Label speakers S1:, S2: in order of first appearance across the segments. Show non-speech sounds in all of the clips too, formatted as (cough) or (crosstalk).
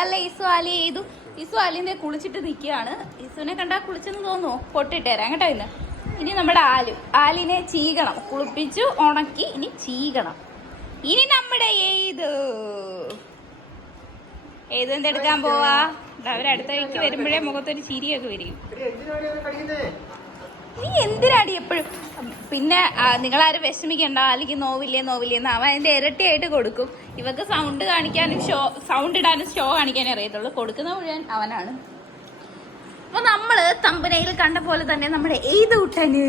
S1: ഇതല്ല ഈസു ആലി ചെയ്തു ഈസു ആലിന്റെ കുളിച്ചിട്ട് നിൽക്കുകയാണ് ഈസുവിനെ കണ്ടാൽ കുളിച്ചെന്ന് തോന്നുന്നു. പൊട്ടിട്ട് തരാം കേട്ടോ ഇന്ന്. ഇനി നമ്മുടെ ആലു. ആലിനെ ചീകണം. കുളിപ്പിച്ചു ഉണക്കി ഇനി ചീകണം. ഇനി നമ്മുടെ ഏത് ഏത് എന്തെടുക്കാൻ പോവാ? അവരടുത്തേക്ക് വരുമ്പോഴേ മുഖത്തൊരു ചിരിയൊക്കെ വരും. നീ എന്തിനാടി എപ്പോഴും? പിന്നെ നിങ്ങൾ നിങ്ങളാരും വിഷമിക്കണ്ട. അല്ലെങ്കിൽ നോവില്ലേ നോവില്ലേ എന്ന് അവൻ ഇരട്ടി ഇരട്ടിയായിട്ട് കൊടുക്കും. ഇവക്ക് സൗണ്ട് കാണിക്കാനും ഷോ സൗണ്ട് ഇടാനും ഷോ കാണിക്കാനേ അറിയത്തുള്ളൂ. കൊടുക്കുന്ന മുഴുവൻ അവനാണ്. അപ്പൊ നമ്മൾ തമ്പനയിൽ കണ്ട പോലെ തന്നെ നമ്മുടെ ഏത് കുട്ടന്.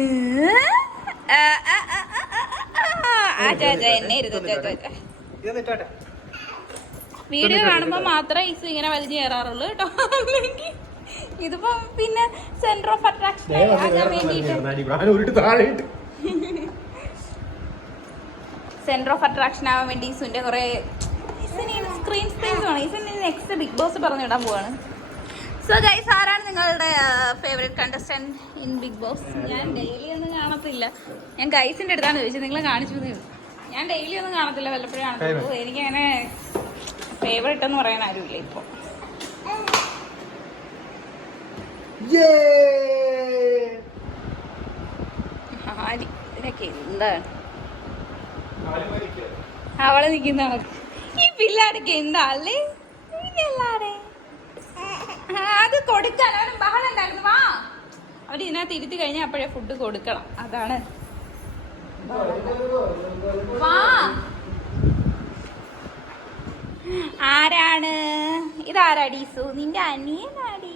S1: വീഡിയോ കാണുമ്പോ മാത്രമേ ഇങ്ങനെ വലിഞ്ഞു കയറാറുള്ളൂ കേട്ടോ. ഇതിപ്പോ പിന്നെ സെന്റർ ഓഫ് അട്രാക്ഷൻ ആകാൻ വേണ്ടിയിട്ട്. സെന്റർ ഓഫ് അട്രാക്ഷൻ ആവാൻ വേണ്ടി ഇസുവിന്റെ കുറെ സ്ക്രീൻ സ്പേസ് ആണ് ഇസിന് നെക്സ്റ്റ് ബിഗ് ബോസ് പറഞ്ഞു വിടാൻ പോവാണ്. സോ ഗൈസ് ആരാണ് നിങ്ങളുടെ favourite contestant in Bigg Boss ഞാൻ ഡെയിലി ഒന്നും കാണത്തില്ല. ഞാൻ ഗൈസിന്റെ അടുത്താണ് ചോദിച്ചത്. നിങ്ങളെ കാണിച്ചു തന്നേ ഞാൻ ഡെയിലി ഒന്നും കാണത്തില്ല. വല്ലപ്പോഴും കാണത്തുള്ളൂ എനിക്കങ്ങനെ ഫേവറേറ്റ് എന്ന് പറയാൻ ആരുമില്ല ഇപ്പൊ ആരി ഇതിനൊക്കെ എന്താണ് അവളെ നിക്കുന്ന ഈ പിള്ളേർക്ക് എന്താ അല്ലേ? പിള്ളാരെ അത് കൊടുക്കാൻ അവന് ബഹളം ഉണ്ടായിരുന്നു. വാ. അവർ ഇതിനകത്ത് ഇരുത്തി കഴിഞ്ഞാൽ അപ്പോഴേ ഫുഡ് കൊടുക്കണം. അതാണ്. വാ. ആരാണ്? ഇതാരാടി സു നിന്റെ അനിയനാടി.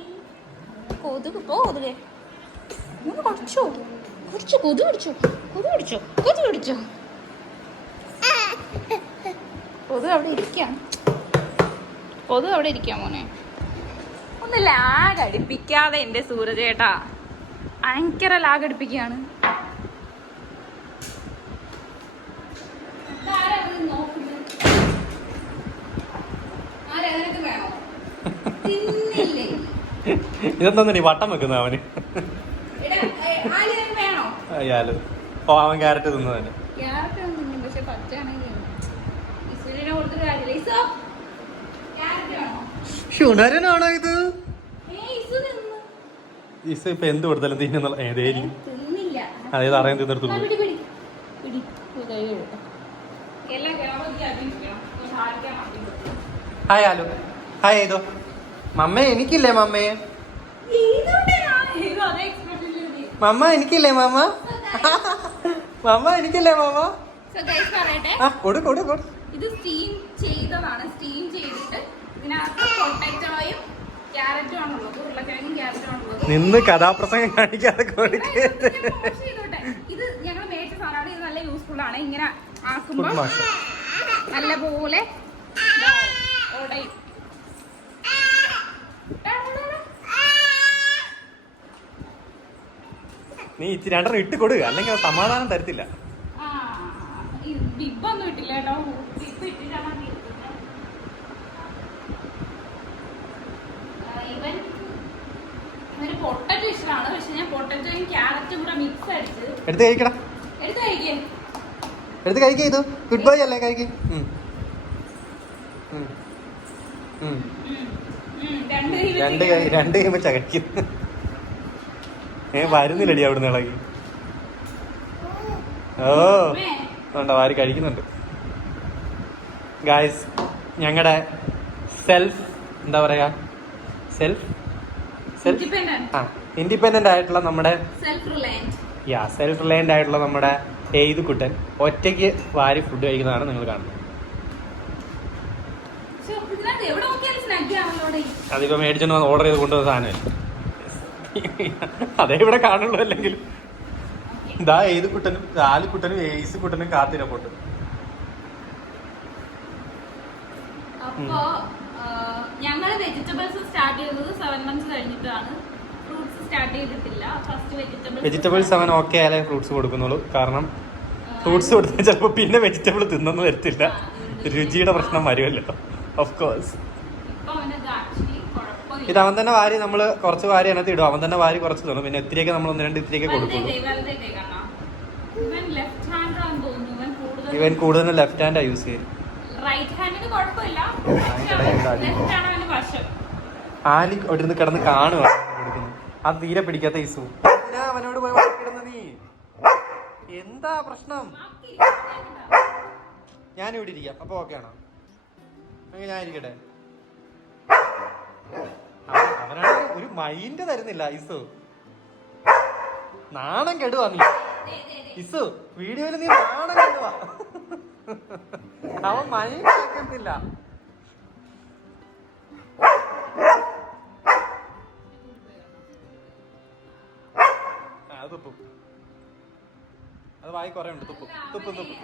S1: കൊതുക്. പോ കൊതുകെ. ഒന്ന് കുറച്ചോ കുറച്ച് കൊതു പിടിച്ചോ കൊതു പിടിച്ചോ കൊതു പിടിച്ചോ കൊതു അവിടെ ഇരിക്കാം കൊതു അവിടെ ഇരിക്കാം മോനെ. ഒന്ന് ലാഗ് അടിപ്പിക്കാതെ എന്റെ സൂരജേട്ടാ. ഭയങ്കര ലാഗ് അടിപ്പിക്കുകയാണ് ഇതാരാ ഇത് നോക്കുന്നത്? ആരാ? നിനക്ക് വേണോ? തിന്നില്ലേ?
S2: ഇതെന്താ വട്ടം വെക്കുന്ന അവന്. അയ്യാലോ ഓ അവൻ ക്യാരറ്റ് തിന്നതന്നെ? ഷുണരനാണോ ഇത്?
S1: ഏ, ഇസു
S2: ഇപ്പൊ എന്ത് കൊടുത്താലും ഏതേലും
S1: തിന്നില്ല.
S2: അതേത് അറിയാൻ തിന്നെടുത്തുള്ളൂ ഹായ് ആലോ. ഹായ് ഏതോ. മമ്മേ എനിക്കില്ലേ മമ്മയെ
S1: ഇതുകൊണ്ടാ ഇത് അതേ expression ൽ ഇത്.
S2: മമ്മ എനിക്കില്ലേ മമ്മ മമ്മ എനിക്കില്ലേ മമ്മ
S1: പറയട്ടെ.
S2: ആ കൊടു കൊടു കൊടു.
S1: ഇത് സ്റ്റീം ചെയ്തതാണ്. സ്റ്റീം ചെയ്തിട്ട് ഇതിനകത്ത് പൊട്ടറ്റോയും ക്യാരറ്റും ആണുള്ളത് ഉരുളക്കിഴങ്ങും ക്യാരറ്റും ആണുള്ളത്.
S2: നിന്ന് കഥാപ്രസംഗം കാണിക്കാതെ കൊടുക്കേ
S1: ഇത് ഞങ്ങൾ മേടിച്ച സാധനമാണ്. ഇത് നല്ല യൂസ്ഫുൾ ആണ്. ഇങ്ങനെ ആക്കുമ്പോൾ. നല്ല പോലെ ഉടയും.
S2: നീ ഇച്ചിരി രണ്ടെണ്ണം ഇട്ട് കൊടുക്കുക അല്ലെങ്കിൽ സമാധാനം തരത്തില്ല. എടുത്ത് കഴിക്കടാ.
S1: എടുത്ത് കഴിക്കേ.
S2: ഇത്. ഗുഡ് ബൈ അല്ലേ കഴിക്കും?
S1: രണ്ട് കൈ
S2: രണ്ട് കൈ രണ്ട് കൈ വെച്ചാ കഴിക്കുന്നു ഏ വരുന്നില്ലടി അവിടുന്ന് ഇളകി. ഓ വേണ്ട വാരി കഴിക്കുന്നുണ്ട്. ഗായ്സ് ഞങ്ങളുടെ സെൽഫ് എന്താ പറയാ? സെൽഫ് സെൽഫ് ആ ഇൻഡിപെൻഡന്റ് ആയിട്ടുള്ള നമ്മുടെ. യാ സെൽഫ് റിലയൻഡ് ആയിട്ടുള്ള നമ്മുടെ ഏത് കുട്ടൻ ഒറ്റയ്ക്ക് വാരി ഫുഡ് കഴിക്കുന്നതാണ് നിങ്ങൾ കാണുന്നത്. അതിപ്പോ മേടിച്ചോണ്ട് ഓർഡർ ചെയ്ത് കൊണ്ടുവന്ന സാധനം അതേ ഇവിടെ കാണുള്ളൂ അല്ലെങ്കിൽ. ഇതാ ഏത് കുട്ടനും ആലി കുട്ടനും ഏസ് കുട്ടനും കാത്തിരപ്പോട്ട്
S1: അപ്പോ ഞങ്ങൾ വെജിറ്റബിൾസ് സ്റ്റാർട്ട് ചെയ്തത് സെവൻ മന്ത്സ് കഴിഞ്ഞിട്ടാണ്. ഫ്രൂട്ട്സ് സ്റ്റാർട്ട് ചെയ്തിട്ടില്ല. ഫസ്റ്റ് വെജിറ്റബിൾ
S2: വെജിറ്റബിൾസ് അവൻ ഓക്കെ ആയാലേ ഫ്രൂട്ട്സ് കൊടുക്കുന്നുള്ളൂ. കാരണം ഫ്രൂട്ട്സ് കൊടുത്താൽ ചിലപ്പോൾ പിന്നെ വെജിറ്റബിൾ തിന്നൊന്നും വരത്തില്ല. രുചിയുടെ പ്രശ്നം വരുമല്ലോ. ഓഫ് കോഴ്സ് ഇത് അവൻ തന്നെ വാരി നമ്മൾ കുറച്ച് വാരി അതിനകത്ത് ഇടും. അവൻ തന്നെ വാരി കുറച്ച് തന്നു. പിന്നെ ഇത്തിരിയൊക്കെ നമ്മൾ ഒന്ന് രണ്ട് ഇത്തിരിയൊക്കെ കൊടുക്കുള്ളൂ.
S1: ഇവൻ ലെഫ്റ്റ് ഹാൻഡ് തോന്നുന്നു. ഇവൻ കൂടുതൽ
S2: ഇവൻ കൂടുതലും ലെഫ്റ്റ് ഹാൻഡാ യൂസ്
S1: വശം.
S2: ആലി അവിടെ നിന്ന് കിടന്ന് കാണുക ആ അത് തീരെ പിടിക്കാത്ത ഇസു അവനോട് പോയി വഴക്കിടുന്ന നീ? എന്താ പ്രശ്നം? ഞാൻ ഇവിടെ ഇരിക്കാം. അപ്പൊ ഓക്കെ ആണോ? എങ്കിൽ ഞാൻ ഇരിക്കട്ടെ. ഒരു മൈൻഡ് തരുന്നില്ല ഇസു നാണം കെടുവാ നീ. ഇസു വീഡിയോയിൽ നീ നാണം കെടുവാ. അവൻ മൈൻഡ് കേൾക്കുന്നില്ല അത് തുപ്പും. അത് വായി കുറെ ഉണ്ട് തുപ്പും. തുപ്പും തുപ്പും.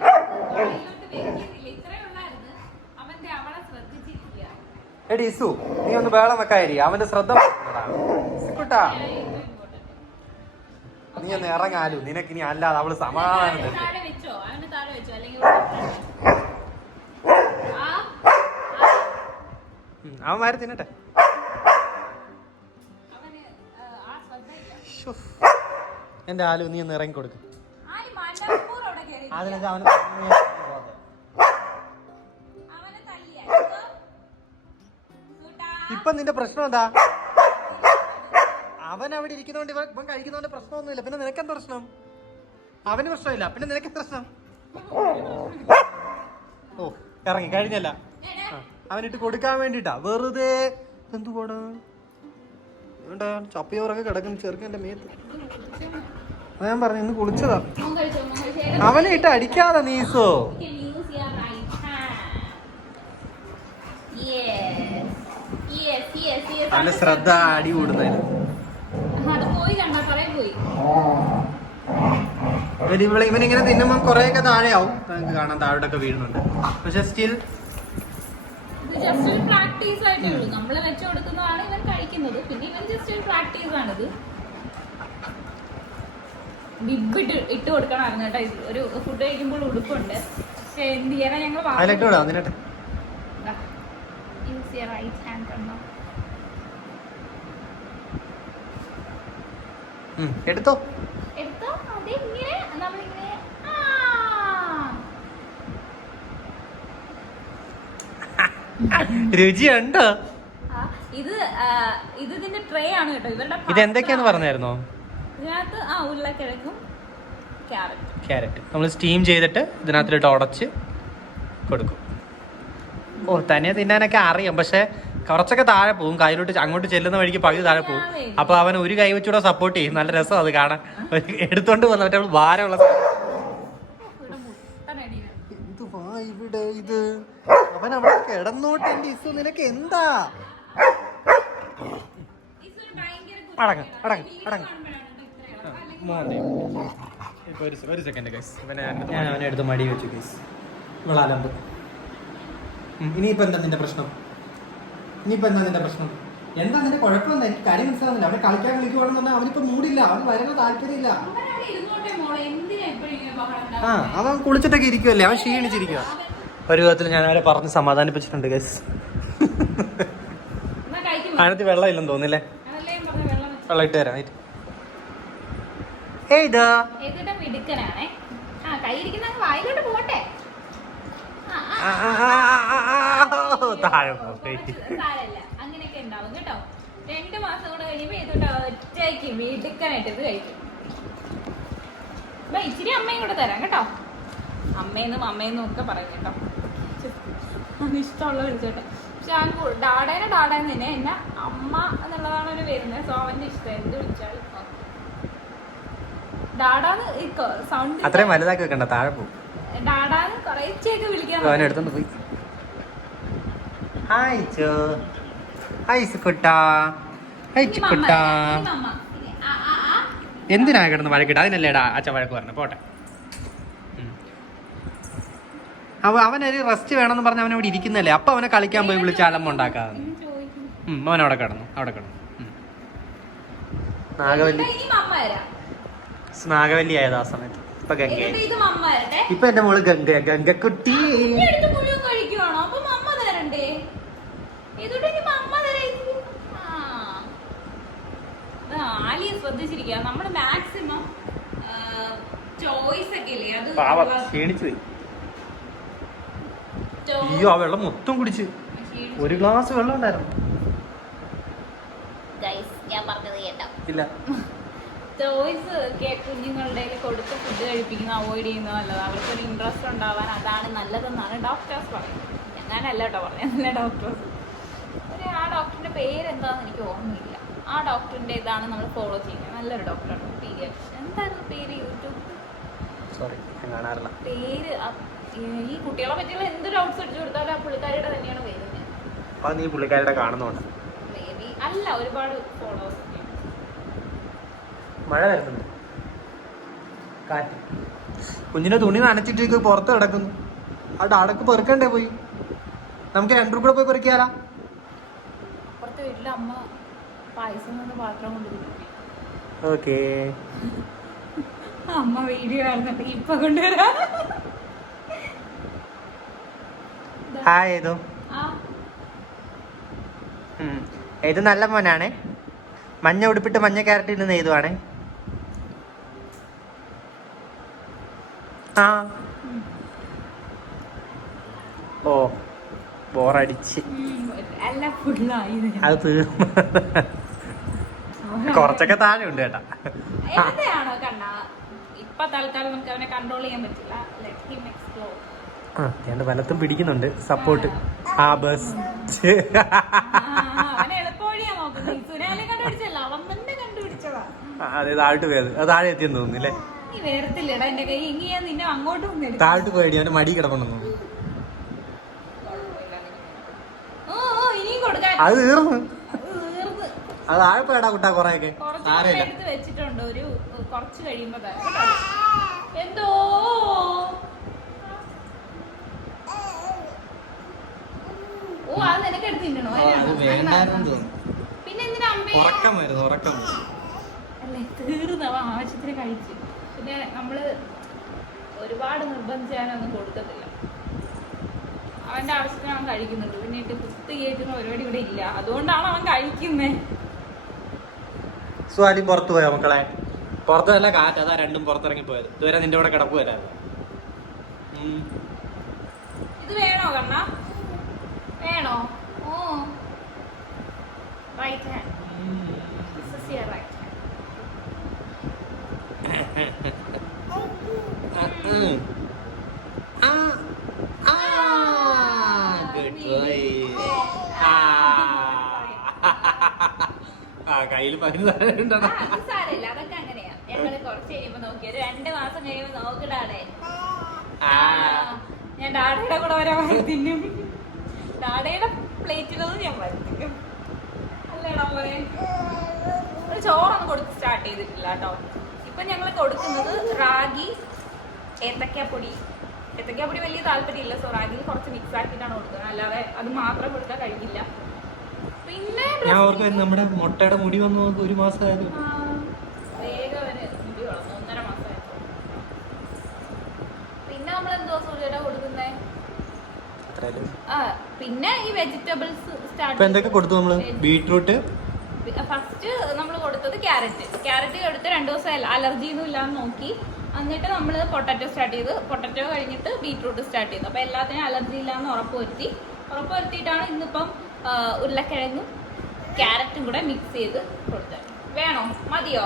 S2: എടി ഇസു നീ ഒന്ന് വേളം വെക്കാരി അവന്റെ ശ്രദ്ധ കേട്ടാ നീ ഒന്ന് ഇറങ്ങാലും. നിനക്ക് ഇനി അല്ലാതെ അവൾ സമാധാനം അവൻ മാറി തിന്നട്ടെ. എന്റെ ആലു നീ ഒന്ന് ഇറങ്ങി കൊടുക്ക് അതിനൊക്കെ അവന് ഇപ്പൊ നിന്റെ പ്രശ്നം എന്താ? അവൻ അവിടെ ഇരിക്കുന്നോണ്ട് ഇവൻ ഇവൻ കഴിക്കുന്നോണ്ട് പ്രശ്നമൊന്നുമില്ല. പിന്നെ നിനക്കെന്ത് പ്രശ്നം? അവന് പ്രശ്നമില്ല. പിന്നെ നിനക്ക് പ്രശ്നം? ഓ ഇറങ്ങി. കഴിഞ്ഞല്ല. അവനിട്ട് കൊടുക്കാൻ വേണ്ടിട്ടാ വെറുതെ എന്തു പോടാ വേണ്ട ചപ്പിയോറൊക്കെ കിടക്കുന്ന. ചെറുക്കന്റെ മേത്ത്. അത് ഞാൻ പറഞ്ഞു ഇന്ന് കുളിച്ചതാ. അവനെ ഇട്ട് അടിക്കാതെ നീസോ. അവന്റെ ശ്രദ്ധ അടി കൂടുന്നതിന്
S1: അത് പോയി കണ്ടാ കൊറേ
S2: ഇവിടെ ഇവനിങ്ങനെ തിന്നുമ്പോൾ കുറെയൊക്കെ താഴെയാവും. നമുക്ക് കാണാൻ താഴോട്ടൊക്കെ വീഴുന്നുണ്ട്. പക്ഷെ സ്റ്റിൽ
S1: പ്രാക്ടീസ് ആയിട്ടേ ഉള്ളൂ. നമ്മൾ വെച്ചു കൊടുക്കുന്നതാണ് ഇവൻ കഴിക്കുന്നത്. പിന്നെ ഇവൻ ജസ്റ്റ് ഒരു പ്രാക്ടീസ് ആണിത്. ബിബ് ഇട്ട് കേട്ടോ. ഒരു ഫുഡ് കഴിക്കുമ്പോൾ ഉടുപ്പുണ്ട്. പക്ഷെ എന്ത് ചെയ്യാനാ ഞങ്ങൾ റൈറ്റ് ഹാൻഡ് കണ്ടോ?
S2: എടുത്തോ. (laughs) രുചിയുണ്ടോ?
S1: ഇത് ഇത് ഇതിന്റെ ട്രേ ആണ് കേട്ടോ. ഇവരുടെ
S2: ഇത് എന്തൊക്കെയാന്ന് പറഞ്ഞായിരുന്നോ?
S1: ഇതിനകത്ത് ആ ഉരുളക്കിഴങ്ങും ക്യാരറ്റ്.
S2: ക്യാരറ്റ്. നമ്മൾ സ്റ്റീം ചെയ്തിട്ട് ഇതിനകത്തിലിട്ട് ഉടച്ച് കൊടുക്കും. ഓ തന്നെ തിന്നാനൊക്കെ അറിയാം. പക്ഷെ കുറച്ചൊക്കെ താഴെ പോകും കയ്യിലോട്ട് അങ്ങോട്ട് ചെല്ലുന്ന വഴിക്ക് പകുതി താഴെ പോകും അപ്പൊ അവൻ ഒരു കൈ വെച്ചൂടെ സപ്പോർട്ട് ചെയ്യും. നല്ല രസം അത് കാണാൻ. എടുത്തോണ്ട് വന്ന മറ്റേ ഭാരമുള്ള സാധനം.
S1: ഇവിടെ
S2: ഇത്? അവൻ അവിടെ കിടന്നോട്ട് എന്റെ ഇസു നിനക്ക് എന്താ? അടങ്ങ് അടങ്ങ്. അടങ്ങ്. ഒരു ഒരു സെക്കൻഡ് ഗൈസ് ഇവനെ ഞാൻ അവനെ എടുത്ത് മടി വെച്ചു ഗൈസ് ഇവളാലമ്പ് ഇനിയിപ്പോ എന്താ നിന്റെ പ്രശ്നം? ഇനിയിപ്പോൾ എന്താ നിന്റെ പ്രശ്നം? എന്താ നിന്റെ കുഴപ്പമൊന്നും എനിക്ക് കാര്യം മനസ്സിലാവുന്നില്ല. അവനെ കളിക്കാൻ വിളിക്കുവാണെന്നുണ്ടെങ്കിൽ അവനിപ്പോൾ മൂടില്ല. അവന് വരണ താല്പര്യമില്ല. ആ അവൻ കുളിച്ചിട്ടൊക്കെ ഇരിക്കുവല്ലേ? അവൻ ക്ഷീണിച്ചിരിക്കുക ഒരു വിധത്തിൽ ഞാൻ അവരെ പറഞ്ഞ് സമാധാനിപ്പിച്ചിട്ടുണ്ട് ഗസ് അതിനകത്ത് വെള്ളമില്ലെന്ന് തോന്നില്ലേ
S1: വെള്ളം
S2: ഇട്ട് തരാം ഏയ് ഇതാ
S1: മിടുക്കനാണേ? ആ പോട്ടെ
S2: താഴെ
S1: അങ്ങനെയൊക്കെ ഉണ്ടാവും കേട്ടോ. രണ്ട് മാസം കൂടെ കഴിയുമ്പോ ഇതുകൊണ്ട് ഒറ്റയ്ക്ക് ഇത് കഴിക്കും. അപ്പൊ ഇച്ചിരി അമ്മയും കൂടെ തരാം കേട്ടോ. അമ്മയെന്നും അമ്മയെന്നും ഒക്കെ പറയും കേട്ടോ. ഇഷ്ടമുള്ള വിളിച്ചോട്ടെ പക്ഷെ അവൻ കു- ഡാഡേനെ ഡാഡേന്ന് തന്നെ എന്നെ അമ്മ എന്നുള്ളതാണ് അവന് വരുന്നത്. സോ അവന്റെ ഇഷ്ടം എന്ത് വിളിച്ചാലും okay. ഡാഡാന്ന് സൗണ്ട്
S2: അത്രയും വലുതാക്കി വെക്കണ്ട താഴെ പോകും.
S1: ഡാഡാന്ന് വിളിക്കാൻ.
S2: എടുത്തോണ്ട് പോയി. ഹായ് ചോ. ഹായ് സുക്കുട്ടാ. ഹായ് ചുക്കുട്ടാ. എന്തിനാ കിടന്ന് വഴക്കിട്ട് അതിനല്ലേടാ അച്ഛൻ വഴക്ക് പറഞ്ഞു. പോട്ടെ. അവ അവനൊരു റെസ്റ്റ് വേണമെന്ന് പറഞ്ഞ് അവൻ ഇരിക്കുന്നല്ലേ. അപ്പൊ അവനെ കളിക്കാൻ പോയി വിളിച്ച്
S1: അലമ്പ
S2: ഉണ്ടാക്കാതെ. അവൻ അവിടെ കിടന്നു. അവിടെ കിടന്നു. നാഗവല്ലി നാഗവല്ലി ആയതാ ആ സമയത്ത് ഇപ്പൊ ഗംഗ. ഇപ്പൊ എന്റെ മോൾ ഗംഗ ഗംഗക്കുട്ടി.
S1: ശ്രദ്ധിച്ചിരിക്കുക. നമ്മൾ മാക്സിമം ചോയ്സ്
S2: അയ്യോ ആ വെള്ളം മൊത്തം കുടിച്ച്. ഒരു ഗ്ലാസ് വെള്ളം ഉണ്ടായിരുന്നു. ഇല്ല.
S1: ടോയ്സ് കുഞ്ഞുങ്ങളുടെ കൊടുത്ത് ഫുഡ് കഴിപ്പിക്കുന്നത് അവോയ്ഡ് ചെയ്യുന്നത് നല്ലത് അവർക്കൊരു ഇൻട്രസ്റ്റ് ഉണ്ടാവാൻ അതാണ് നല്ലതെന്നാണ് ഡോക്ടേഴ്സ് പറയുന്നത്. ഞാനല്ല കേട്ടോ പറഞ്ഞത്. നല്ല ഡോക്ടേഴ്സ് ഒരു ആ ഡോക്ടറിന്റെ പേര് എന്താണെന്ന് എനിക്ക് ഓർമ്മയില്ല. ആ ഡോക്ടറിന്റെ ഇതാണ് നമ്മൾ ഫോളോ ചെയ്യുന്നത്. നല്ലൊരു ഡോക്ടറാണ് പീരിയഡ്സ് എന്തായിരുന്നു പേര്? യൂട്യൂബ്?
S2: സോറി കാണാറില്ല.
S1: പേര് ഈ കുട്ടികളെ പറ്റിയുള്ള എന്ത് ഡൗട്ട്സ് അടിച്ചു കൊടുത്താലും ആ പുള്ളിക്കാരിയുടെ തന്നെയാണ് വരുന്നത്.
S2: നീ കാണുന്നുണ്ട്
S1: അല്ല ഒരുപാട് ഫോളോവേഴ്സ്
S2: മഴ വരുന്നുണ്ട്. കാറ്റ്. കുഞ്ഞിന്റെ തുണി നനച്ചിട്ട് പുറത്ത് കിടക്കുന്നു. അവിടെ അടക്ക് പെറുക്കണ്ടേ പോയി? നമുക്ക് രണ്ടു കൂടെ പോയി പെറുക്കിയാലാ? ഓക്കേ.
S1: അമ്മ വീഡിയോ ഇപ്പൊ കൊണ്ടുവരാ.
S2: ഹായ് ഏതു? നല്ല മോനാണ്? മഞ്ഞ ഉടുപ്പിട്ട് മഞ്ഞ ക്യാരറ്റ് ഇന്ന് നെയ്തുവാണ് ആ. ഓ ബോറടിച്ച്. അത് തീർന്നു. കുറച്ചൊക്കെ താഴെ ഉണ്ട് കേട്ടാ. ആ വലത്തും പിടിക്കുന്നുണ്ട്. സപ്പോർട്ട് ആ ബസ് അതെ താഴോട്ട് പോയത് അത് താഴെ എത്തിയെന്ന് തോന്നുന്നു അല്ലേ?
S1: നീ വേർത്തില്ലടാ എന്റെ കൈ. ഇനി ഞാൻ നിന്നെ അങ്ങോട്ട്
S2: താഴോട്ട് പോയി അവന്റെ മടി കിടപ്പുണ്ടെന്ന്.
S1: ഓ ഓ ഇനിയും കൊടുക്കാൻ.
S2: അത് തീർന്നു.
S1: അത് തീർന്ന്.
S2: അത് താഴെ പോയടാ കുട്ടാ കൊറേയൊക്കെ.
S1: കുറച്ച്
S2: സാരമില്ല.
S1: എടുത്ത് വെച്ചിട്ടുണ്ട്. ഒരു കുറച്ച് കഴിയുമ്പോ തരാം കേട്ടോ. എന്തോ? ഓ അത് നിനക്ക് എടുത്ത് തിന്നണോ?
S2: ആ, അത് വേണ്ടായിരുന്നു തോന്നുന്നു.
S1: പിന്നെ എന്തിനാ അമ്മേ?
S2: ഉറക്കം വരുന്നു ഉറക്കം.
S1: അല്ലേ തീർന്നവ ആവശ്യത്തിന് കഴിച്ചു. പിന്നെ നമ്മൾ ഒരുപാട് നിർബന്ധിച്ചാനൊന്നും കൊടുക്കത്തില്ല. അവന്റെ ആവശ്യത്തിന് അവൻ കഴിക്കുന്നുണ്ട്. പിന്നെ ഇട്ട് കുത്തി കയറ്റുന്ന പരിപാടി ഇവിടെ ഇല്ല. അതുകൊണ്ടാണ് അവൻ കഴിക്കുന്നേ.
S2: സ്വാലി പുറത്തു പോയോ മക്കളെ? പുറത്തു നല്ല കാറ്റ് അതാ രണ്ടും പുറത്തിറങ്ങി പോയത്. ഇതുവരെ നിന്റെ കൂടെ കിടപ്പ് വരാ
S1: ഇത് വേണോ കണ്ണ? വേണോ? ഓ. Right hand this is your right
S2: ആ കയ്യിൽ
S1: അത് സാരമില്ല. അതൊക്കെ അങ്ങനെയാ. ഞങ്ങൾ കുറച്ച് കഴിയുമ്പോ നോക്കി. ഒരു രണ്ട് മാസം കഴിയുമ്പോ നോക്കിടാടെ. ഞാൻ ഡാഡയുടെ കൂടെ വരെ വാരി തിന്നും ഡാഡയുടെ പ്ലേറ്റിലൊന്നും ഞാൻ വാരി തിന്നും അല്ലേടാ മോനെ. ഒരു ചോറൊന്നും കൊടുത്ത് സ്റ്റാർട്ട് ചെയ്തിട്ടില്ല കേട്ടോ ഇപ്പൊ ഞങ്ങൾ കൊടുക്കുന്നത് റാഗി ഏത്തക്കാപ്പൊടി. ഏത്തക്കാപ്പൊടി വലിയ താല്പര്യമില്ല. സോ റാഗി കുറച്ച് മിക്സ് ആക്കിയിട്ടാണ് കൊടുക്കുന്നത്. അല്ലാതെ അത് മാത്രം കൊടുത്താൽ കഴിക്കില്ല. പിന്നെ
S2: ഞാൻ ഓർക്കുമായിരുന്നു നമ്മുടെ മുട്ടയുടെ മുടി വന്നു ഒരു മാസമായത്.
S1: വേഗം മുടി വളർന്നു ഒന്നര മാസമായപ്പോ പിന്നെ നമ്മൾ എന്തോ സൂര്യയുടെ കൊടുക്കുന്നേ പിന്നെ ഈ വെജിറ്റബിൾസ്
S2: എന്തൊക്കെ കൊടുത്തു നമ്മൾ? ബീട്രൂട്ട്
S1: ഫസ്റ്റ് നമ്മൾ കൊടുത്തത് ക്യാരറ്റ് ക്യാരറ്റ് എടുത്ത് രണ്ട് ദിവസം അലർജി ഒന്നും ഇല്ലാന്ന് നോക്കി. എന്നിട്ട് നമ്മൾ പൊട്ടറ്റോ സ്റ്റാർട്ട് ചെയ്ത് പൊട്ടറ്റോ കഴിഞ്ഞിട്ട് ബീറ്റ്റൂട്ട് സ്റ്റാർട്ട് ചെയ്തു. അപ്പോൾ എല്ലാത്തിനും അലർജി ഇല്ലാന്ന് ഉറപ്പ് വരുത്തി ഉറപ്പ് വരുത്തിയിട്ടാണ് ഇന്നിപ്പം ഉരുളക്കിഴങ്ങും ക്യാരറ്റും കൂടെ മിക്സ് ചെയ്ത് കൊടുത്തത്. വേണോ? മതിയോ?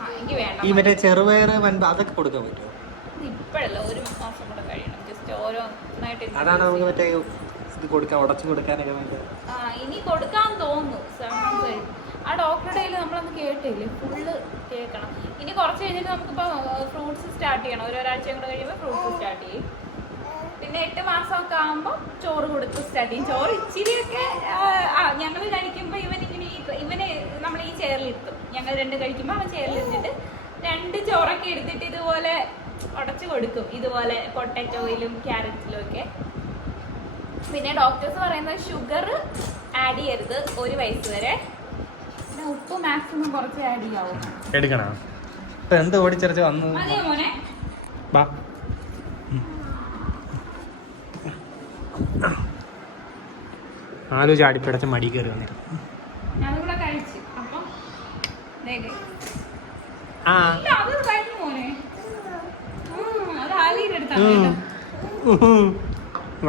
S1: ആ എനിക്ക് വേണ്ട.
S2: ഈ മറ്റേ ചെറുപയറ് വൻപ അതൊക്കെ കൊടുക്കാൻ പറ്റുമോ?
S1: ഇപ്പോഴല്ല ഒരു മാസം കൂടെ കഴിയണം. ജസ്റ്റ് ഓരോന്നായിട്ട്
S2: അതാണ് നമുക്ക് മറ്റേ ഇത് കൊടുക്കാൻ ഉടച്ചു കൊടുക്കാനൊക്കെ
S1: വേണ്ടി? ഇനി കൊടുക്കാൻ തോന്നുന്നു ആ ഡോക്ടറുടെ കയ്യിൽ നമ്മളൊന്ന് കേട്ടില്ലേ? ഫുള്ള് കേൾക്കണം ഇനി കുറച്ച് കഴിഞ്ഞിട്ട് നമുക്കിപ്പോൾ ഫ്രൂട്ട്സ് സ്റ്റാർട്ട് ചെയ്യണം. ഒരു കൂടെ കഴിയുമ്പോൾ ഫ്രൂട്ട്സ് സ്റ്റാർട്ട് ചെയ്യും. പിന്നെ എട്ട് മാസമൊക്കെ ആകുമ്പോൾ ചോറ് കൊടുത്ത് സ്റ്റാർട്ട് ചെയ്യും. ചോറ് ഇച്ചിരിയൊക്കെ ഞങ്ങൾ കഴിക്കുമ്പോൾ ഇവൻ ഇങ്ങനെ ഇവന് നമ്മൾ ഈ ചെയറിലിരുത്തും ഞങ്ങൾ രണ്ട് കഴിക്കുമ്പോൾ അവൻ ചെയറിലിരുത്തിട്ട് രണ്ട് ചോറൊക്കെ എടുത്തിട്ട് ഇതുപോലെ ഉടച്ചു കൊടുക്കും. ഇതുപോലെ പൊട്ടറ്റോയിലും ക്യാരറ്റിലും ഒക്കെ. പിന്നെ ഡോക്ടേഴ്സ് പറയുന്നത് ഷുഗർ ആഡ് ചെയ്യരുത് ഒരു വയസ്സ് വരെ പിന്നെ ഉപ്പ് മാക്സിമം കുറച്ച് ആഡ് ചെയ്യാവും
S2: എടുക്കണോ ഇപ്പൊ എന്ത് ഓടിച്ചെറിച്ച് വന്നു
S1: മതിയോ മോനെ
S2: ബാ ആലു ചാടിപ്പിടച്ച് മടി കയറി വന്നിരുന്നു. ആ
S1: അത് കഴിഞ്ഞു മോനെ ഉം, അത് ആലിയുടെ അടുത്താണ് കേട്ടോ.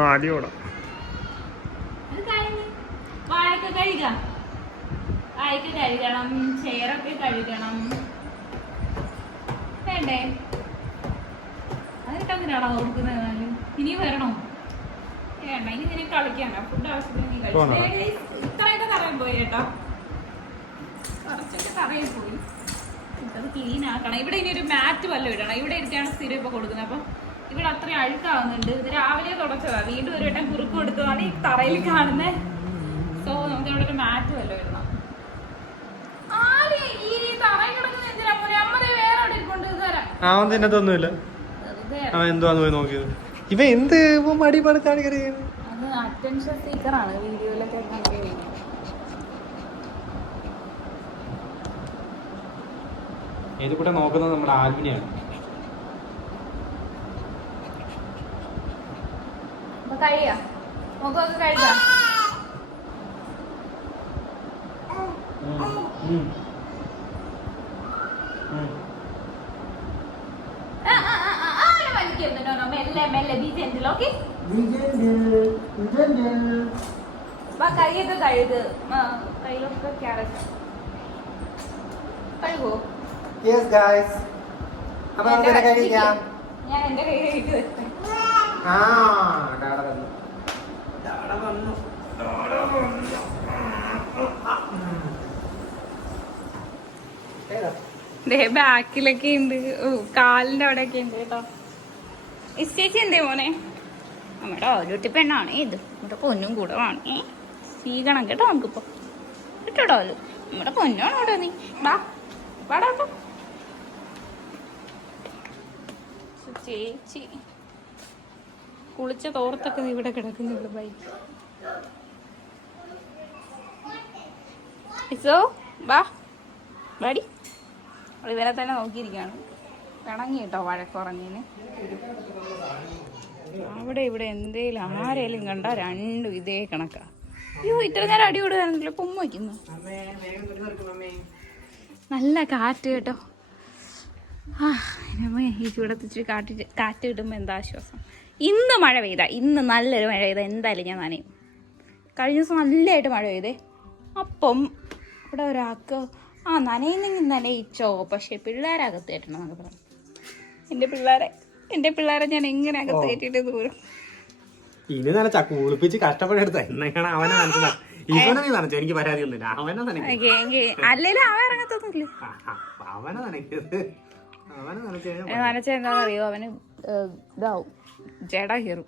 S2: ആദ്യോടാ
S1: കഴുകാം ആയിക്ക് കഴുകണം ചെയറൊക്കെ കഴുകണം. വേണ്ടേ? അതിനൊക്കെ എന്തിനാണോ കൊടുക്കുന്നത് ഇനി വരണോ? വേണ്ട ഇനി നിനക്ക് കളിക്കണ്ട. ഫുഡ് ആവശ്യത്തിന് ഇത്രയൊക്കെ തറയിൽ പോയി കേട്ടോ. കുറച്ചൊക്കെ തറയിൽ പോയി. അത് ക്ലീൻ ആക്കണം. ഇവിടെ ഇനി ഒരു മാറ്റ് വല്ലതും ഇടണം. ഇവിടെ ഇരുത്തിയാണ് സ്ഥിരം ഇപ്പൊ കൊടുക്കുന്നത്. അപ്പം ഇവിടെ അത്രയും അഴുക്കാവുന്നുണ്ട്. ഇത് രാവിലെ തുടച്ചതാ. വീണ്ടും ഒരു വട്ടം കുറുക്ക് കൊടുത്തതാണ് ഈ തറയിൽ കാണുന്നത് നമുക്ക് ഇവിടെ ഒരു മാറ്റ് വല്ലതും വരുന്ന
S2: അവൻ തിന്നത്തൊന്നുമില്ല അവൻ എന്തുവാന്ന് പോയി നോക്കിയത്. ഇവ എന്ത് മടി പടുത്താണ് കറിയുന്നത്
S1: അത് അറ്റൻഷൻ വീഡിയോയിലൊക്കെ
S2: നോക്കുന്നത് നമ്മുടെ ആൽവിനെയാണ്.
S1: കഴിയാ? മുഖമൊക്കെ കഴിക്കാം ആ, ആ, ആ, ആ, ആരെ വലിക്കരുത്. No, no, മെല്ലെ മെല്ലെ. ബി ജെന്റിൽ ഓക്കെ വാ കൈയൊക്കെ കഴുക്. കയ്യിലൊക്കെ ക്യാരറ്റ് കഴുകോ?
S2: യെസ് ഗായ്സ് അപ്പൊ നമുക്ക് കഴിക്കാം
S1: ഞാൻ എന്റെ കൈ കഴുകി വെച്ചേ
S2: ആ ഡാഡ വന്നു. ഡാഡ വന്നു. ഡാഡ വന്നു.
S1: ദേ ബാക്കിലൊക്കെ ഉണ്ട്. കാലിന്റെ അവിടെ ഒക്കെ ഉണ്ട് കേട്ടോ. ഇസ്റ്റേച്ചി എന്തേ മോനെ? നമ്മുടെ ഓരോട്ടി പെണ്ണാണ്. ഇത് നമ്മുടെ പൊന്നും കൂടെ ആണ് സ്വീകണം കേട്ടോ നമുക്കിപ്പോ. കേട്ടോടോ അത് നമ്മുടെ പൊന്നാണ് അവിടെ നീ. വാ വാടാ. ചേച്ചി കുളിച്ച തോർത്തൊക്കെ ഇവിടെ കിടക്കുന്നുള്ളു ബൈക്ക് ഇസോ വാ. അവൾ ഇവരെ തന്നെ നോക്കിയിരിക്കുകയാണ്. പിണങ്ങി കേട്ടോ വഴക്കുറങ്ങിന് അവിടെ ഇവിടെ എന്തേലും ആരേലും കണ്ട രണ്ടും ഇതേ കണക്കാ. അയ്യോ ഇത്ര നേരം അടി കൊടുക്കാനെങ്കിലും പൊമ്മ വയ്ക്കുന്നു. നല്ല കാറ്റ് കേട്ടോ. ആ ഈ ചൂടത്ത് ഇച്ചിരി കാറ്റ് കാറ്റ് കിട്ടുമ്പോൾ എന്താ ആശ്വാസം? ഇന്ന് മഴ പെയ്ത. ഇന്ന് നല്ലൊരു മഴ പെയ്ത. എന്തായാലും ഞാൻ നനയും. കഴിഞ്ഞ ദിവസം നല്ലതായിട്ട് മഴ പെയ്തേ. അപ്പം ഇവിടെ ഒരാൾക്ക് ആ നനയുന്നെങ്കിൽ നനയിച്ചോ പക്ഷെ പിള്ളേരകത്ത് കയറ്റണം എന്നൊക്കെ പറഞ്ഞു. എന്റെ പിള്ളേരെ എന്റെ പിള്ളേരെ ഞാൻ എങ്ങനെ അകത്ത് കയറ്റിയിട്ട് ദൂരം
S2: ഇനി നനച്ചാ കുളിപ്പിച്ച് കഷ്ടപ്പെട്ടെടുത്ത എന്നെയാണ് അവനെ നനച്ചതാ. ഇവനെ നീ നനച്ചു? എനിക്ക് പരാതി ഒന്നുമില്ല അവനെ നനയ്ക്കും.
S1: അല്ലെങ്കിൽ അവൻ ഇറങ്ങത്തൊന്നുമില്ല
S2: ആ, ആ, അവനെ നനയ്ക്കരുത്. അവനെ നനച്ചു കഴിഞ്ഞാൽ
S1: അവന് നനച്ച എന്താണെന്നറിയോ? അവന് ഇതാവും. ജട കയറും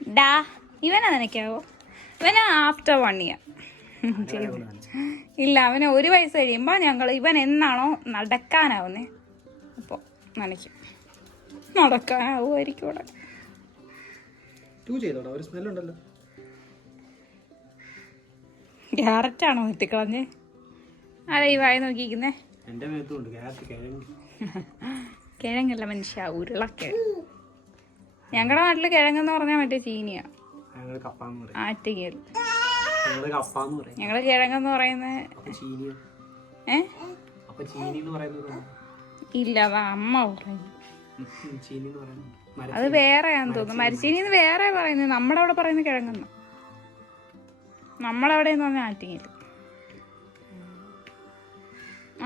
S1: ഡാ ഇവനാ നനയ്ക്കാവോ? ഇവന് ആഫ്റ്റർ വൺ ഇയർ. (laughs) ഇല്ല അവന് ഒരു വയസ്സ് കഴിയുമ്പോൾ ഞങ്ങൾ ഇവൻ എന്നാണോ നടക്കാനാവുന്നേ? അപ്പോൾ നനയ്ക്കും. നടക്കാനാവുമായിരിക്കും ഇവിടെ.
S2: ആണോ
S1: ക്യാരറ്റാണോ എത്തിക്കളഞ്ഞ്? ആരാ ഈ വായ നോക്കിയിരിക്കുന്നേ?
S2: ക്യാരറ്റ് കിഴങ്ങ്. (laughs)
S1: കിഴങ്ങല്ല മനുഷ്യ ഉരുളക്കിഴങ്ങ്. ഞങ്ങളുടെ നാട്ടിൽ കിഴങ്ങെന്ന് പറഞ്ഞാ മറ്റേ ചീനിയാ.
S2: ഞങ്ങൾ കപ്പാന്ന്
S1: കപ്പ
S2: എന്ന് ഞങ്ങൾ പറയും.
S1: ഞങ്ങൾ കിഴങ്ങെന്ന് പറയുന്നത്
S2: അപ്പൊ
S1: ഏ?
S2: അപ്പൊ ചീനി എന്ന് പറയുന്നത്
S1: ഇല്ല അതാ അമ്മ
S2: പറയും. ചീനി എന്ന് പറയുന്നത്
S1: അത് വേറെയാന്ന് തോന്നുന്നു. മരിച്ചീനിന്ന് വേറെ പറയുന്നത് നമ്മുടെ അവിടെ പറയുന്ന കിഴങ്ങെന്ന്. നമ്മളവിടെ എന്ന് പറഞ്ഞാൽ ആറ്റിങ്ങില്ല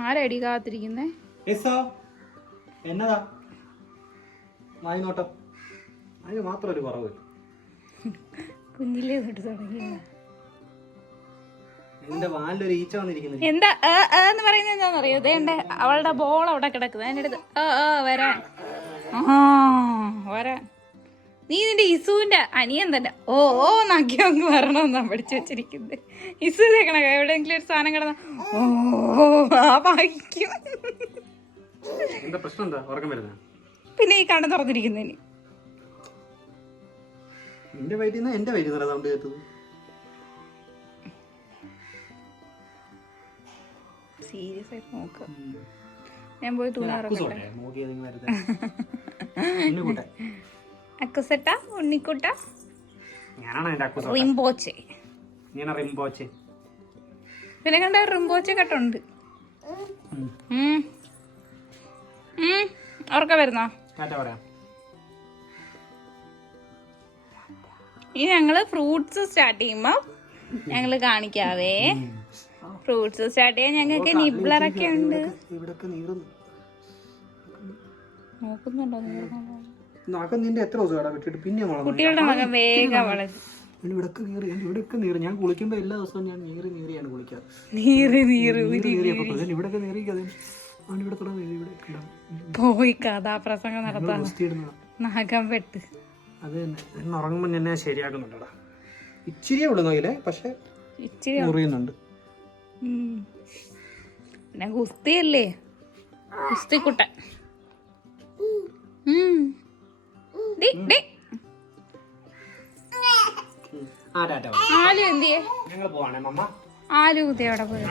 S1: ആരടി കാത്തിരിക്കുന്നേ?
S2: എന്നതാ? വായി നോട്ടം. അതിന് മാത്രം ഒരു കുറവ്.
S1: കുഞ്ഞിലേ തൊട്ട് തുടങ്ങി എന്താ എന്ന് പറയുന്നത് എന്താണെന്നറിയോ ഇതേണ്ട അവളുടെ ബോൾ അവിടെ കിടക്കുന്നത് എന്റെ അടുത്ത് വരാ ഏ വരാൻ. വരാൻ. നീ നിന്റെ ഇസുവിന്റെ അനിയൻ തന്നെ. ഓ ഓ നക്കി അങ്ങ് വരണമെന്നാ പഠിച്ചു വെച്ചിരിക്കുന്നത് ഇസു തേക്കണ എവിടെയെങ്കിലും ഒരു സാധനം കിടന്ന ഓ ആ ഭാഗ്യം.
S2: എന്താ പ്രശ്നം ഉറക്കം വരുന്ന?
S1: പിന്നെ ഈ കണ്ണ് തുറന്നിരിക്കുന്നതിന്
S2: എന്റെ വയറ്റിൽ നിന്ന് എന്റെ വയറ്റിൽ നിന്നാ സൗണ്ട് കേട്ടത്?
S1: സീരിയസ് ആയിട്ട് നോക്കുക ഞാൻ പോയി തുണി ഇറക്കട്ടെ (laughs) അക്കുസട്ട ഉണ്ണിക്കുട്ട. റിംബോച്ചെ.
S2: റിംബോച്ച്.
S1: പിന്നെ കണ്ട റിംബോച്ചെ കട്ടുണ്ട്.
S2: ഉം.
S1: ഉം. ഉം. വരുന്നോ? ഇനി ഞങ്ങൾ ഫ്രൂട്ട്സ് സ്റ്റാർട്ട് ചെയ്യുമ്പോ ഞങ്ങൾ കാണിക്കാവേ. ഫ്രൂട്ട്സ് സ്റ്റാർട്ട് ചെയ്യാൻ ഞങ്ങൾക്ക് നിബ്ലറൊക്കെ ഉണ്ട്. നോക്കുന്നുണ്ടോ?
S2: നഖം നിന്റെ എത്ര ദിവസം പിന്നെ
S1: കുട്ടികളുടെ മകൻ വേഗം വളരും.
S2: ഇവിടൊക്കെ നീറി ഇവിടൊക്കെ നീറി ഞാൻ കുളിക്കുമ്പോ എല്ലാ ദിവസവും ഞാൻ നീറി നീറിയാണ് കുളിക്കാറ്.
S1: നീറി നീറി
S2: നീറി നീറിയപ്പോ ഇവിടൊക്കെ ഇവിടെ
S1: പോയി കഥാപ്രസംഗം നടത്താൻ. നഖം വെട്ട്.
S2: അത് തന്നെ. എന്നെ ഉറങ്ങുമ്പോൾ ഞാൻ ശരിയാക്കുന്നുണ്ടടാ. ഇച്ചിരിയേ ഉള്ളു പക്ഷെ
S1: ഇച്ചിരി
S2: മുറിയുന്നുണ്ട്.
S1: പിന്നെ ഗുസ്തിയല്ലേ? അല്ലേ
S2: ഗുസ്തി
S1: ആലു എന്തിയെ? ആലു അവിടെ പോയി.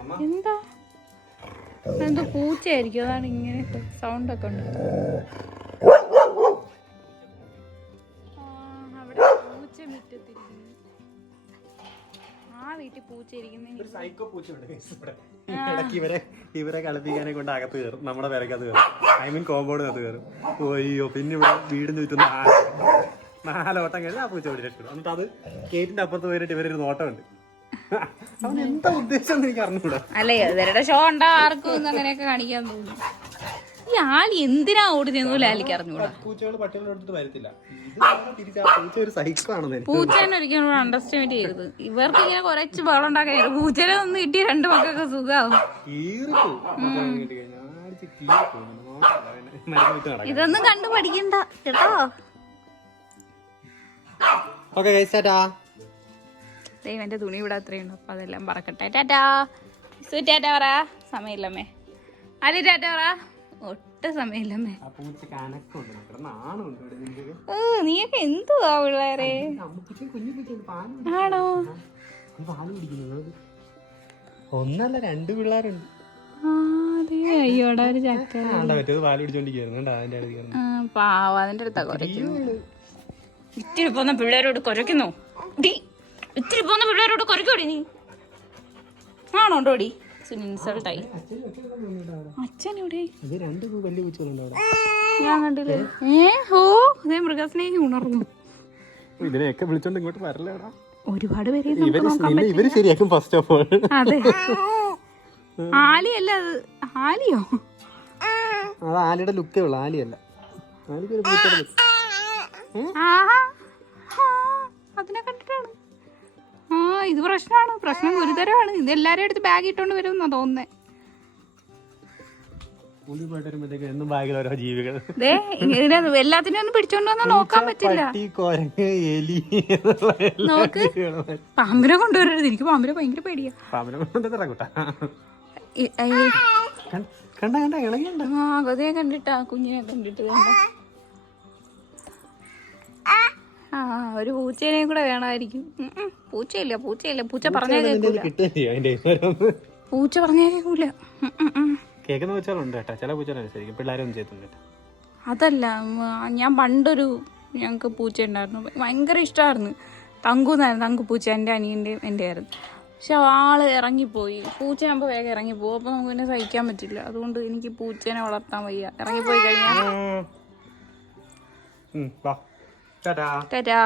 S2: മമ്മ.
S1: എന്താ? എന്തോ പൂച്ചയായിരിക്കും. അതാണ് ഇങ്ങനെ സൗണ്ട് ഒക്കെ ഉണ്ട്. വീട്ടിൽ പൂച്ചയിരിക്കുന്ന
S2: സൈക്കോ പൂച്ചയുണ്ട് ഇവിടെ. ഇടയ്ക്ക് ഇവരെ ഇവരെ കളിപ്പിക്കാനെ കൊണ്ട് അകത്ത് കയറും. നമ്മുടെ പേരക്കകത്ത് കയറും. ഐ മീൻ കോമ്പൗണ്ടിനകത്ത് കയറും. അയ്യോ പിന്നെ ഇവിടെ വീടിന് ചുറ്റും നാലോട്ടം കഴിഞ്ഞാൽ ആ പൂച്ച ഓടി രക്ഷപ്പെടും എന്നിട്ട് അത് ഗേറ്റിന്റെ അപ്പുറത്ത് പോയിട്ട് ഇവരൊരു നോട്ടമുണ്ട്. അവൻ എന്താ ഉദ്ദേശം എനിക്ക് അറിഞ്ഞൂടാ.
S1: അല്ലേ ഇവരുടെ ഷോ ഉണ്ടോ ആർക്കും അങ്ങനെയൊക്കെ കാണിക്കാൻ തോന്നുന്നു ഈ ആളി എന്തിനാ ഓടുന്നു ലാലിക്ക് അറിഞ്ഞൂടാ പൂച്ചേനെ ഒരിക്കലും അണ്ടർസ്റ്റാൻഡ് ചെയ്യരുത്. ഇവർക്ക് ഇങ്ങനെ കുറച്ച് ബഹളം ഉണ്ടാക്കാൻ പൂച്ചനെ ഒന്ന് കിട്ടി രണ്ട് മക്കൾക്ക് സുഖാവും ഇതൊന്നും കണ്ടു പഠിക്കണ്ട. കേട്ടോ? ദൈവന്റെ തുണി ഇവിടെ അത്രയുണ്ട്. അപ്പൊ അതെല്ലാം പറക്കട്ടെ. ടാറ്റാ. ടാറ്റ പറ. സമയമില്ലമ്മേ. അല്ലേ ടാറ്റ പറ. ഒട്ടും സമയമില്ല നീയൊക്കെ എന്തുവാ പിള്ളേരെ? ആണോ?
S2: ഒന്നല്ല രണ്ട് പിള്ളേരുണ്ട്.
S1: അയ്യോടാ ഒരു ചക്ക
S2: അടുത്ത് കയറുന്നു.
S1: ആ, പാവ അതിന്റെ അടുത്താ കുറയ്ക്കുന്നു ഇത്തിരി പോന്ന പിള്ളേരോട് കുറയ്ക്കുന്നു ഇത്തിരി പോന്ന പിള്ളേരോട് കുറയ്ക്കോടി നീ? ആണോ ഇൻസൾട്ടായി അച്ഛൻ ഞാൻ കണ്ടില്ലേ? ഏ ഹോ ഇതേ മൃഗസ്നേഹി ഉണർന്നു.
S2: ഇതിനെയൊക്കെ വിളിച്ചോണ്ട് ഇങ്ങോട്ട് വരല്ലേടാ.
S1: ഒരുപാട് പേര്
S2: ഇവർ ശരിയാക്കും ഫസ്റ്റ് ഓഫ് ഓൾ
S1: അതെ. ആലിയല്ല അത്. ആലിയോ?
S2: അത് ആലിയുടെ ലുക്കേ ഉള്ളു ആലിയല്ല. ആലിക്ക് ഒരു പൂച്ചയുടെ look.
S1: ആഹാ. അതിനെ കണ്ടിട്ടാണ്. ആ ഇത് പ്രശ്നമാണ് പ്രശ്നം ഗുരുതരമാണ്. ഇത് എല്ലാരും എടുത്ത് ബാഗ് ഇട്ടോണ്ട് വരുമെന്നാ തോന്നുന്നേ. എല്ലാത്തിനും ഒന്നും പിടിച്ചോണ്ട് വന്നാ നോക്കാൻ പറ്റില്ല. നോക്ക്. പാമ്പിനെ കൊണ്ടുവരരുത്. എനിക്ക് പാമ്പിനെ ഭയങ്കര പേടിയാ. കണ്ടിട്ടാ കുഞ്ഞിനെ കണ്ടിട്ട് കണ്ട. ആ ഒരു പൂച്ചേനെ കൂടെ വേണമായിരിക്കും. പൂച്ചയില്ല പൂച്ചയില്ല. പൂച്ച പറഞ്ഞേ കേൾക്കൂല. പൂച്ച പറഞ്ഞാ കേൾക്കൂല.
S2: കേൾക്കുന്ന പൂച്ചകളുണ്ട് കേട്ടോ. ചില പൂച്ചകളനുസരിക്കും പിള്ളേരൊന്നും ചെയ്തിട്ടുണ്ട്
S1: അതല്ല ഞാൻ പണ്ടൊരു ഞങ്ങൾക്ക് പൂച്ച ഉണ്ടായിരുന്നു. ഭയങ്കര ഇഷ്ടമായിരുന്നു തങ്കു എന്നായിരുന്നു. തങ്കു പൂച്ച എന്റെ അനിയന്റെയും എന്റെ ആയിരുന്നു പക്ഷെ ആൾ ഇറങ്ങിപ്പോയി. പൂച്ചയാകുമ്പോൾ വേഗം ഇറങ്ങിപ്പോകും. അപ്പോൾ നമുക്ക് പിന്നെ സഹിക്കാൻ പറ്റില്ല. അതുകൊണ്ട് എനിക്ക് പൂച്ചേനെ വളർത്താൻ വയ്യ. ഇറങ്ങിപ്പോയി കഴിഞ്ഞാൽ.
S2: ഉം, വാ ടാറ്റാ
S1: ടാറ്റാ